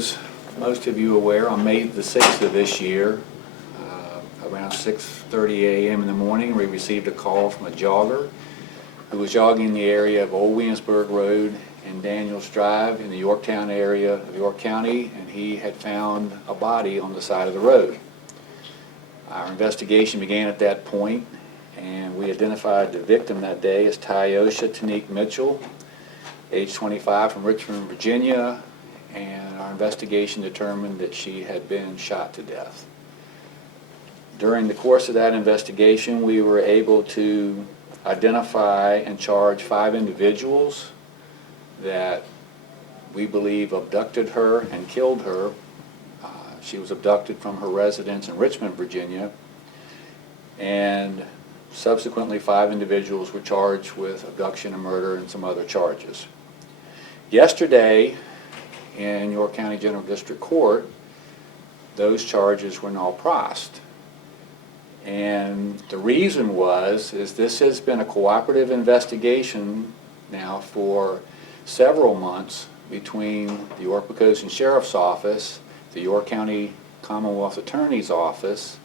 as most of you are aware, on May the 6th of this year, around 6:30 a.m. in the morning, we received a call from a jogger who was jogging in the area of Old Williamsburg Road and Daniels Drive in the Yorktown area of York County, and he had found a body on the side of the road. Our investigation began at that point, and we identified the victim that day as Tyosha Tanique Mitchell, age 25, from Richmond, Virginia, and our investigation determined that she had been shot to death. During the course of that investigation, we were able to identify and charge 5 individuals that we believe abducted her and killed her. She was abducted from her residence in Richmond, Virginia, and subsequently 5 individuals were charged with abduction and murder and some other charges. Yesterday, in York County General District Court, those charges were null prossed. And the reason is this has been a cooperative investigation now for several months between the York-Poquoson Sheriff's Office, the York County Commonwealth Attorney's Office,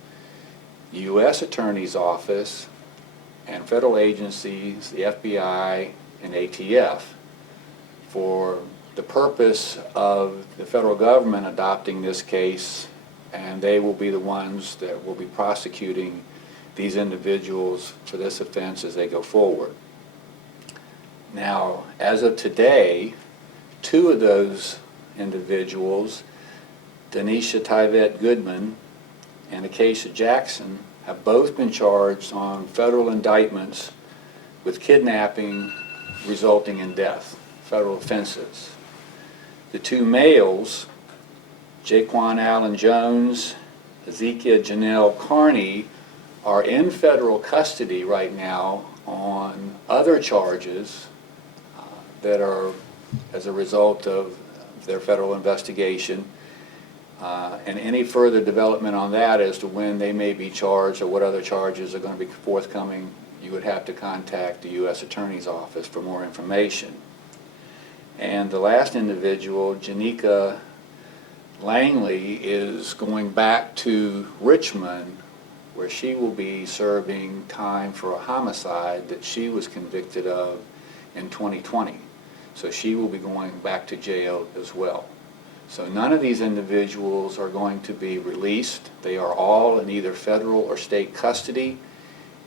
the U.S. Attorney's Office, and federal agencies, the FBI and ATF, for the purpose of the federal government adopting this case, and they will be the ones that will be prosecuting these individuals for this offense as they go forward. Now, as of today, 2 of those individuals, Tyosha Tanique Mitchell and Acacia Jackson, have both been charged on federal indictments with kidnapping resulting in death, federal offenses. The 2 males, Jaquan Allen Jones, Ezekiel Janelle Carney, are in federal custody right now on other charges that are as a result of their federal investigation. And any further development on that as to when they may be charged or what other charges are going to be forthcoming, you would have to contact the U.S. Attorney's Office for more information. And the last individual, Janika Langley, is going back to Richmond, where she will be serving time for a homicide that she was convicted of in 2020. So she will be going back to jail as well. So none of these individuals are going to be released. They are all in either federal or state custody,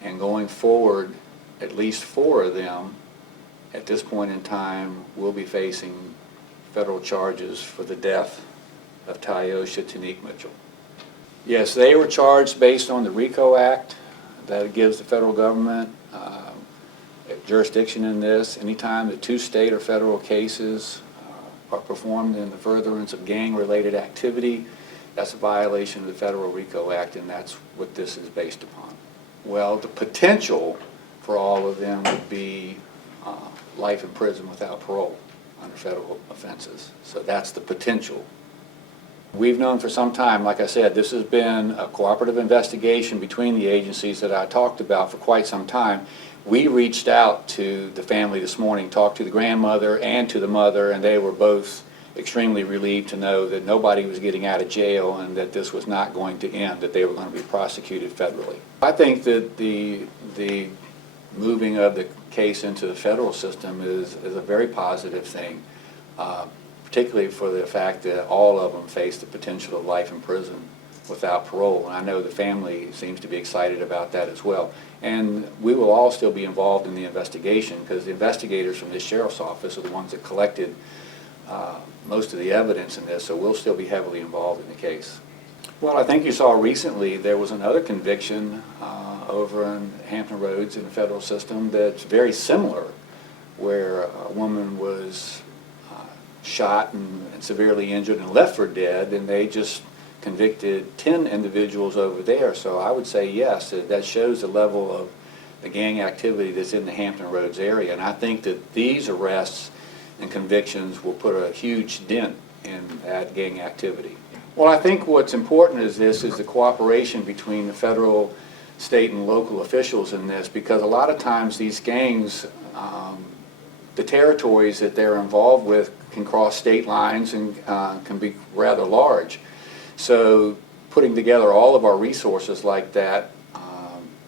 and going forward, at least 4 of them at this point in time will be facing federal charges for the death of Tyosha Tanique Mitchell. Yes, they were charged based on the RICO Act that gives the federal government jurisdiction in this. Anytime that 2 state or federal cases are performed in the furtherance of gang-related activity, that's a violation of the federal RICO Act, and that's what this is based upon. Well, the potential for all of them would be life in prison without parole under federal offenses. So that's the potential. We've known for some time, like I said, this has been a cooperative investigation between the agencies that I talked about for quite some time. We reached out to the family this morning, talked to the grandmother and to the mother, and they were both extremely relieved to know that nobody was getting out of jail and that this was not going to end, that they were going to be prosecuted federally. I think that the moving of the case into the federal system is a very positive thing, particularly for the fact that all of them face the potential of life in prison without parole. And I know the family seems to be excited about that as well. And we will all still be involved in the investigation, because the investigators from this sheriff's office are the ones that collected most of the evidence in this, so we'll still be heavily involved in the case. Well, I think you saw recently there was another conviction over in Hampton Roads in the federal system that's very similar, where a woman was shot and severely injured and left for dead, and they just convicted 10 individuals over there. So I would say yes, that shows the level of the gang activity that's in the Hampton Roads area, and I think that these arrests and convictions will put a huge dent in that gang activity. Well, I think what's important is the cooperation between the federal, state, and local officials in this, because a lot of times these gangs, the territories that they're involved with can cross state lines and can be rather large. So putting together all of our resources like that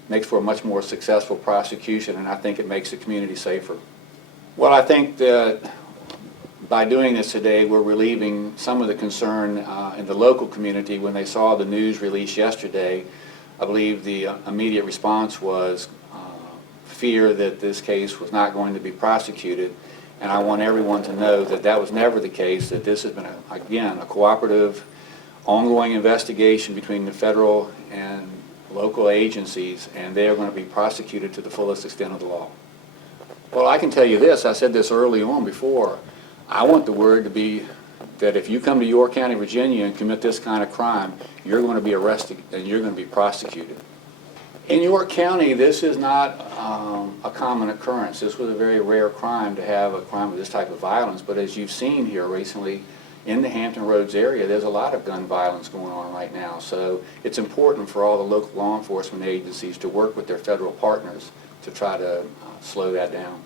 makes for a much more successful prosecution, and I think it makes the community safer. Well, I think that by doing this today, we're relieving some of the concern in the local community. When they saw the news release yesterday, I believe the immediate response was fear that this case was not going to be prosecuted. And I want everyone to know that that was never the case, that this has been, again, a cooperative, ongoing investigation between the federal and local agencies, and they are going to be prosecuted to the fullest extent of the law. Well, I can tell you this, I said this early on before, I want the word to be that if you come to York County, Virginia and commit this kind of crime, you're going to be arrested and you're going to be prosecuted. In York County, this is not a common occurrence. This was a very rare crime to have a crime of this type of violence, but as you've seen here recently, in the Hampton Roads area, there's a lot of gun violence going on right now. So it's important for all the local law enforcement agencies to work with their federal partners to try to slow that down.